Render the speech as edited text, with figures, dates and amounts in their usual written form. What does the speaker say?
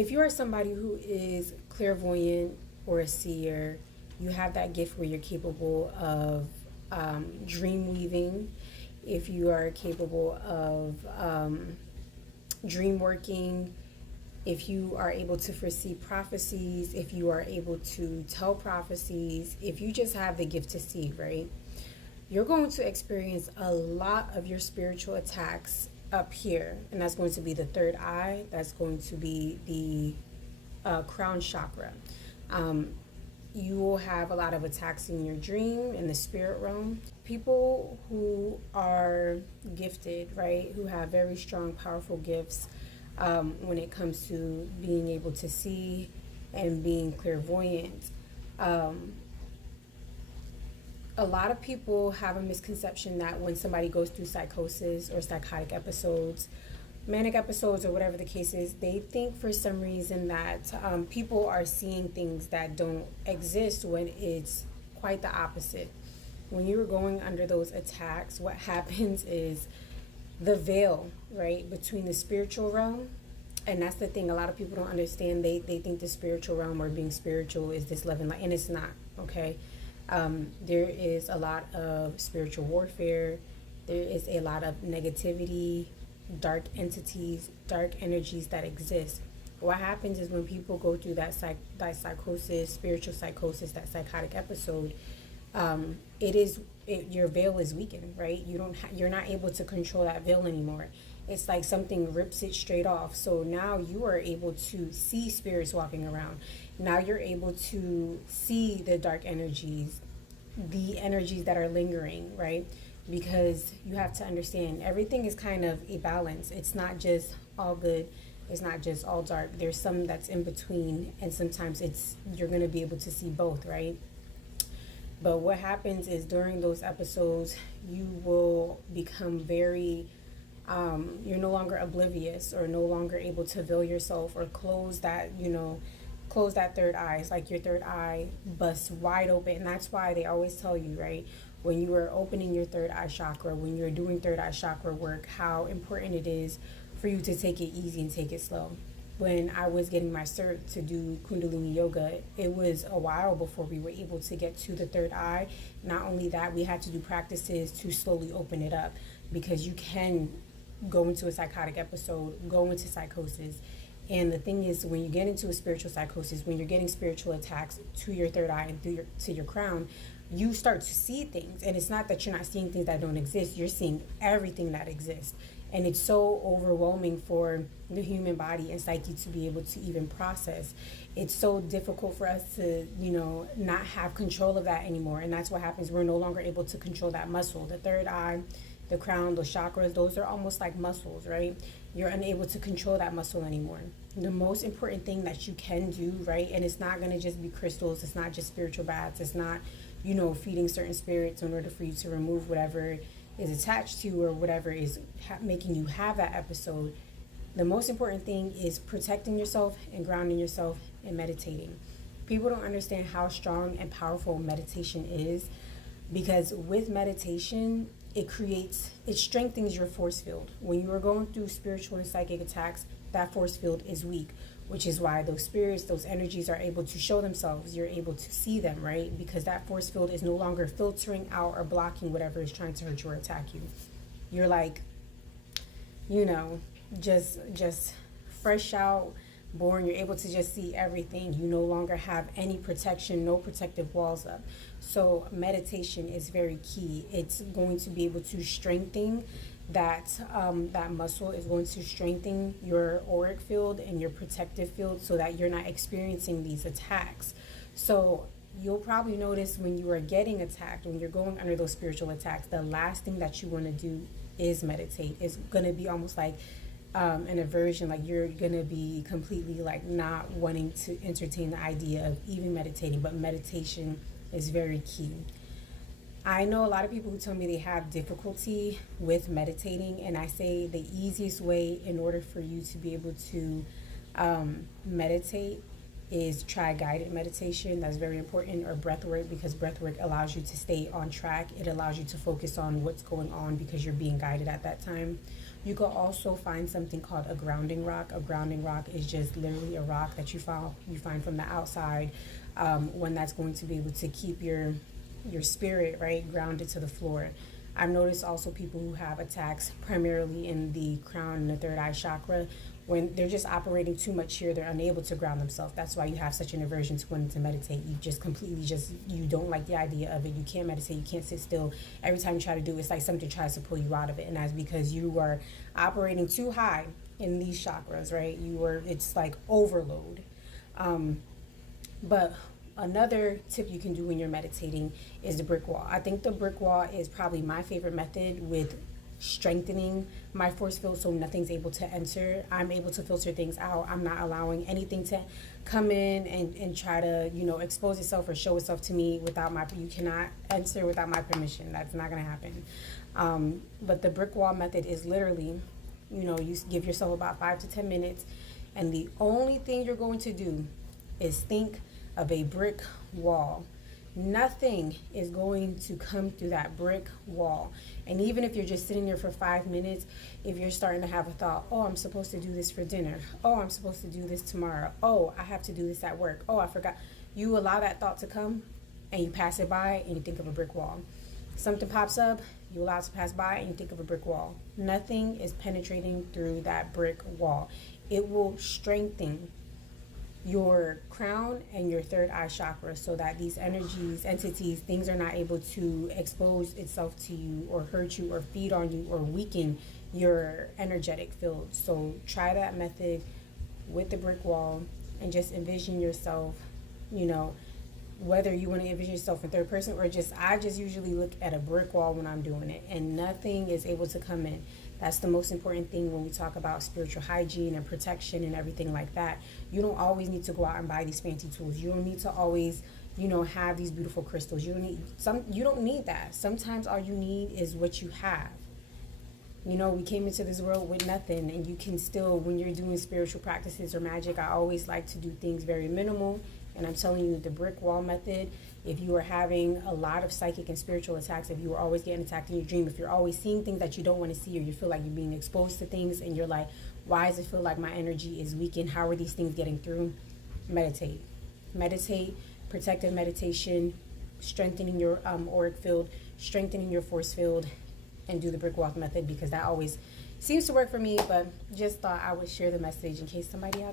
if you are somebody who is clairvoyant or a seer, you have that gift where you're capable of dream weaving. If you are capable of dream working, if you are able to foresee prophecies, if you are able to tell prophecies, if you just have the gift to see, right? You're going to experience a lot of your spiritual attacks up here, and that's going to be the third eye. That's going to be the crown chakra. You will have a lot of attacks in your dream, in the spirit realm. People who are gifted, right, who have very strong, powerful gifts when it comes to being able to see and being clairvoyant. A lot of people have a misconception that when somebody goes through psychosis or psychotic episodes, manic episodes, or whatever the case is, they think for some reason that people are seeing things that don't exist, when it's quite the opposite. When you're going under those attacks, what happens is the veil, right, between the spiritual realm, and that's the thing a lot of people don't understand. They think the spiritual realm or being spiritual is this love and light, and it's not, okay? There is a lot of spiritual warfare. There is a lot of negativity, dark entities, dark energies that exist. What happens is when people go through that psychosis, spiritual psychosis, that psychotic episode, your veil is weakened, right? You're not able to control that veil anymore. It's like something rips it straight off. So now you are able to see spirits walking around. Now you're able to see the dark energies, the energies that are lingering, right? Because you have to understand, everything is kind of a balance. It's not just all good. It's not just all dark. There's some that's in between, and sometimes you're going to be able to see both, right? But what happens is during those episodes, you will become very, you're no longer oblivious, or no longer able to veil yourself or close that third eye. It's like your third eye busts wide open. And that's why they always tell you, right, when you are opening your third eye chakra, when you're doing third eye chakra work, how important it is for you to take it easy and take it slow. When I was getting my cert to do Kundalini yoga, it was a while before we were able to get to the third eye. Not only that, we had to do practices to slowly open it up, because you can go into a psychotic episode, go into psychosis. And the thing is, when you get into a spiritual psychosis, when you're getting spiritual attacks to your third eye and to your crown, you start to see things. And it's not that you're not seeing things that don't exist. You're seeing everything that exists. And it's so overwhelming for the human body and psyche to be able to even process. It's so difficult for us to, not have control of that anymore. And that's what happens. We're no longer able to control that muscle. The third eye, the crown, those chakras, those are almost like muscles, right? You're unable to control that muscle anymore. The most important thing that you can do, right, and it's not going to just be crystals, it's not just spiritual baths, it's not, feeding certain spirits in order for you to remove whatever is attached to you or whatever is making you have that episode. The most important thing is protecting yourself and grounding yourself and meditating. People don't understand how strong and powerful meditation is, because with meditation, it strengthens your force field. When you are going through spiritual and psychic attacks, that force field is weak, which is why those spirits, those energies are able to show themselves. You're able to see them, right? Because that force field is no longer filtering out or blocking whatever is trying to hurt you or attack you. You're like, just fresh out, born. You're able to just see everything. You no longer have any protection, no protective walls up. So meditation is very key. It's going to be able to strengthen that muscle. Is going to strengthen your auric field and your protective field, so that you're not experiencing these attacks. So you'll probably notice when you are getting attacked, when you're going under those spiritual attacks, the last thing that you want to do is meditate. It's going to be almost like an aversion, like you're going to be completely like not wanting to entertain the idea of even meditating. But meditation is very key. I know a lot of people who tell me they have difficulty with meditating, and I say the easiest way in order for you to be able to meditate is try guided meditation. That's very important, or breath work, because breath work allows you to stay on track. It allows you to focus on what's going on because you're being guided at that time. You could also find something called a grounding rock. A grounding rock is just literally a rock that you find from the outside, one that's going to be able to keep your spirit, right, grounded to the floor. I've noticed also people who have attacks primarily in the crown and the third eye chakra, when they're just operating too much here, they're unable to ground themselves. That's why you have such an aversion to wanting to meditate. You just completely you don't like the idea of it. You can't meditate. You can't sit still. Every time you try to do it, it's like something tries to pull you out of it. And that's because you are operating too high in these chakras, right? It's like overload. But another tip you can do when you're meditating is the brick wall. I think the brick wall is probably my favorite method with strengthening my force field so nothing's able to enter. I'm able to filter things out. I'm not allowing anything to come in and try to, expose itself or show itself to me you cannot enter without my permission. That's not going to happen. But the brick wall method is literally, you give yourself about 5 to 10 minutes, and the only thing you're going to do is think of a brick wall. Nothing is going to come through that brick wall. And even if you're just sitting there for 5 minutes, if you're starting to have a thought, oh, I'm supposed to do this for dinner. Oh, I'm supposed to do this tomorrow. Oh, I have to do this at work. Oh, I forgot. You allow that thought to come and you pass it by and you think of a brick wall. Something pops up, you allow it to pass by and you think of a brick wall. Nothing is penetrating through that brick wall. It will strengthen your crown and your third eye chakra so that these energies, entities, things are not able to expose itself to you or hurt you or feed on you or weaken your energetic field. So try that method with the brick wall and just envision yourself, whether you want to envision yourself in third person or I just usually look at a brick wall when I'm doing it and nothing is able to come in. That's the most important thing when we talk about spiritual hygiene and protection and everything like that. You don't always need to go out and buy these fancy tools. You don't need to always, have these beautiful crystals. You don't need that. Sometimes all you need is what you have. We came into this world with nothing, and you can still, when you're doing spiritual practices or magic, I always like to do things very minimal. And I'm telling you, the brick wall method, if you are having a lot of psychic and spiritual attacks, if you are always getting attacked in your dream, if you're always seeing things that you don't want to see, or you feel like you're being exposed to things and you're like, why does it feel like my energy is weakened? How are these things getting through? Meditate. Meditate, protective meditation, strengthening your auric field, strengthening your force field, and do the brick wall method because that always seems to work for me, but just thought I would share the message in case somebody out